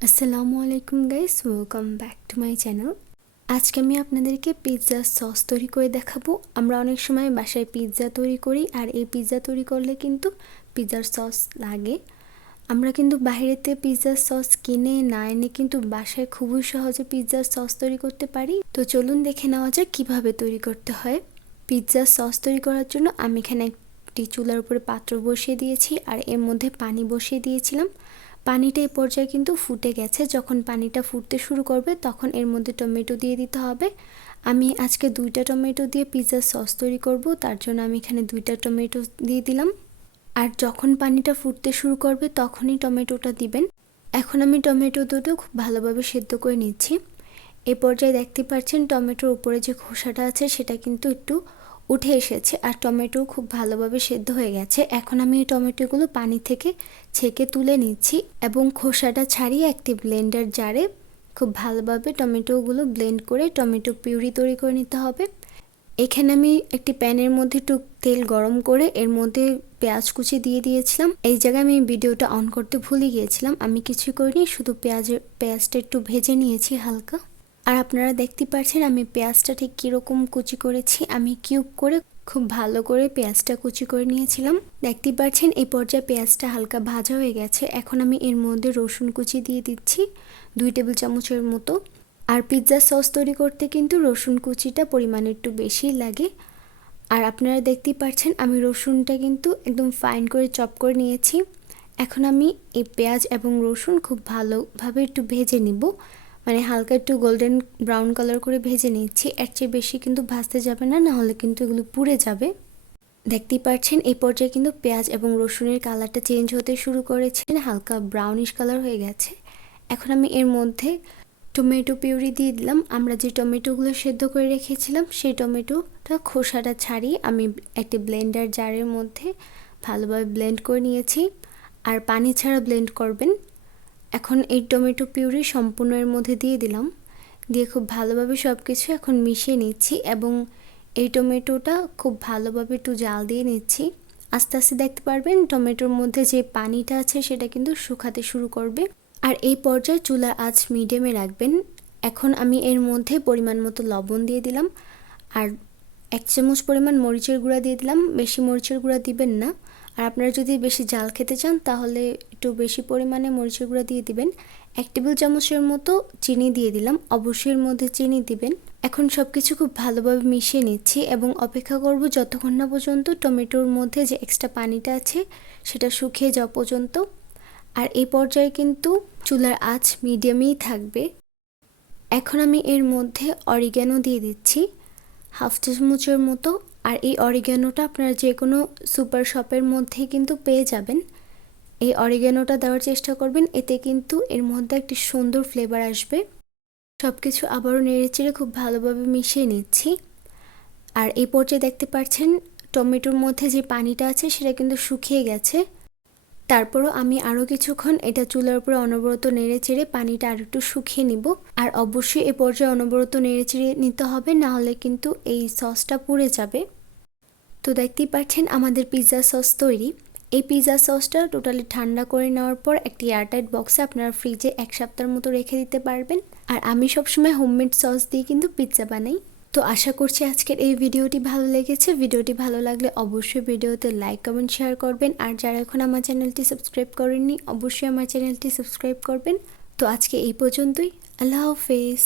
আসসালামু আলাইকুম guys, welcome back to my channel. আজকে আমি আপনাদেরকে পিৎজা সস তৈরি করে দেখাবো। আমরা অনেক সময় বাসায় পিৎজা তৈরি করি, আর এই পিৎজা তৈরি করলে কিন্তু পিৎজার সস লাগে। আমরা কিন্তু বাইরেতে পিৎজার সস কিনে না এনে কিন্তু বাসায় খুবই সহজে পিৎজার সস তৈরি করতে পারি। তো চলুন দেখে নেওয়া যাক কীভাবে তৈরি করতে হয়। পিৎজার সস তৈরি করার জন্য আমি এখানে একটি চুলার উপরে পাত্র বসিয়ে দিয়েছি, আর এর মধ্যে পানি বসিয়ে দিয়েছিলাম। পানিটা এই পর্যায়ে কিন্তু ফুটে গেছে। যখন পানিটা ফুটতে শুরু করবে তখন এর মধ্যে টমেটো দিয়ে দিতে হবে। আমি আজকে 2টা টমেটো দিয়ে পিৎজার সস তৈরি করব, তার জন্য আমি এখানে 2টা টমেটো দিয়ে দিলাম। আর যখন পানিটা ফুটতে শুরু করবে তখনই টমেটোটা দিবেন। এখন আমি টমেটো দুটো খুব ভালোভাবে সেদ্ধ করে নিচ্ছি। এই পর্যায়ে দেখতে পাচ্ছেন টমেটোর উপরে যে খোসাটা আছে সেটা কিন্তু একটু উঠে এসেছে, আর টমেটো খুব ভালোভাবে সেদ্ধ হয়ে গেছে। এখন আমি এই টমেটোগুলো পানি থেকে ছেঁকে তুলে নিচ্ছি এবং খোসাটা ছাড়িয়ে একটি ব্লেন্ডার জারে খুব ভালোভাবে টমেটোগুলো ব্লেন্ড করে টমেটো পিউরি তৈরি করে নিতে হবে। এখানে আমি একটি প্যানের মধ্যে একটু তেল গরম করে এর মধ্যে পেঁয়াজ কুচি দিয়ে দিয়েছিলাম। এই জায়গায় আমি ভিডিওটা অন করতে ভুলে গিয়েছিলাম, আমি কিছুই করিনি, শুধু পেঁয়াজটা একটু ভেজে নিয়েছি হালকা। আর আপনারা দেখতে পাচ্ছেন আমি পেঁয়াজটা ঠিক কীরকম কুচি করেছি। আমি কিউব করে খুব ভালো করে পেঁয়াজটা কুচি করে নিয়েছিলাম। দেখতে পাচ্ছেন এই পর্যায়ে পেঁয়াজটা হালকা ভাজা হয়ে গেছে। এখন আমি এর মধ্যে রসুন কুচি দিয়ে দিচ্ছি 2 টেবিল চামচের মতো। আর পিৎজা সস তৈরি করতে কিন্তু রসুন কুচিটা পরিমাণে একটু বেশি লাগে। আর আপনারা দেখতেই পাচ্ছেন আমি রসুনটা কিন্তু একদম ফাইন করে চপ করে নিয়েছি। এখন আমি এই পেঁয়াজ এবং রসুন খুব ভালোভাবে একটু ভেজে নিব, মানে হালকা একটু গোল্ডেন ব্রাউন কালার করে ভেজে নিচ্ছি। এর চেয়ে বেশি কিন্তু ভাজতে যাবে না, নাহলে কিন্তু এগুলো পুড়ে যাবে। দেখতেই পাচ্ছেন এই পর্যায়ে কিন্তু পেঁয়াজ এবং রসুনের কালারটা চেঞ্জ হতে শুরু করেছে, হালকা ব্রাউনিশ কালার হয়ে গেছে। এখন আমি এর মধ্যে টমেটো পিউরি দিয়ে দিলাম। আমরা যে টমেটোগুলো সেদ্ধ করে রেখেছিলাম সেই টমেটোটা খোসাটা ছাড়িয়ে আমি একটি ব্লেন্ডার জারের মধ্যে ভালোভাবে ব্লেন্ড করে নিয়েছি, আর পানি ছাড়া ব্লেন্ড করবেন। এখন এই টমেটো পিউরি সম্পূর্ণ এর মধ্যে দিয়ে দিলাম, দিয়ে খুব ভালোভাবে সব কিছু এখন মিশিয়ে নিচ্ছি এবং এই টমেটোটা খুব ভালোভাবে একটু জাল দিয়ে নিচ্ছি। আস্তে আস্তে দেখতে পারবেন টমেটোর মধ্যে যে পানিটা আছে সেটা কিন্তু শুকাতে শুরু করবে। আর এই পর্যায়ে চুলার আঁচ মিডিয়ামে রাখবেন। এখন আমি এর মধ্যে পরিমাণ মতো লবণ দিয়ে দিলাম, আর 1 চামচ পরিমাণ মরিচের গুঁড়া দিয়ে দিলাম। বেশি মরিচের গুঁড়া দিবেন না, আর আপনারা যদি বেশি ঝাল খেতে চান তাহলে একটু বেশি পরিমাণে মরিচের গুঁড়া দিয়ে দিবেন। 1 টেবিল চামচের মতো চিনি দিয়ে দিলাম, অবশ্যই এর মধ্যে চিনি দিবেন। এখন সব কিছু খুব ভালোভাবে মিশিয়ে নিচ্ছি এবং অপেক্ষা করব যতক্ষণ না পর্যন্ত টমেটোর মধ্যে যে এক্সট্রা পানিটা আছে সেটা শুকিয়ে যাওয়া পর্যন্ত। আর এই পর্যায়ে কিন্তু চুলার আঁচ মিডিয়ামেই থাকবে। এখন আমি এর মধ্যে অরিগ্যানো দিয়ে দিচ্ছি 1/2 চামচের মতো। আর এই অরিগ্যানোটা আপনারা যে কোনো সুপার শপের মধ্যে কিন্তু পেয়ে যাবেন। এই অরিগ্যানোটা দেওয়ার চেষ্টা করবেন, এতে কিন্তু এর মধ্যে একটি সুন্দর ফ্লেভার আসবে। সব কিছু আবারও নেড়েচেড়ে খুব ভালোভাবে মিশিয়ে নিচ্ছি। আর এই পর্যায়ে দেখতে পাচ্ছেন টমেটোর মধ্যে যে পানিটা আছে সেটা কিন্তু শুকিয়ে গেছে। তারপরও আমি আরও কিছুক্ষণ এটা চুলার উপরে অনবরত নেড়েচেড়ে পানিটা আর একটু শুকিয়ে নিব। আর অবশ্যই এ পর্যায়ে অনবরত নেড়েচেড়ে নিতে হবে, নাহলে কিন্তু এই সসটা পুড়ে যাবে। তো দেখতেই পাচ্ছেন আমাদের পিৎজা সস তৈরি। এই পিৎজা সসটা টোটালি ঠান্ডা করে নেওয়ার পর একটি এয়ারটাইট বক্সে আপনারা ফ্রিজে 1 সপ্তাহের মতো রেখে দিতে পারবেন। আর আমি সবসময় হোমমেড সস দিয়ে কিন্তু পিৎজা বানাই। তো আশা করছি আজকের এই ভিডিওটি ভালো লেগেছে। ভিডিওটি ভালো লাগলে অবশ্যই ভিডিওতে লাইক কমেন্ট শেয়ার করবেন, আর যারা এখন আমার চ্যানেলটি সাবস্ক্রাইব করেননি অবশ্যই আমার চ্যানেলটি সাবস্ক্রাইব করবেন। তো আজকে এই পর্যন্তই। আল্লাহ হাফেজ।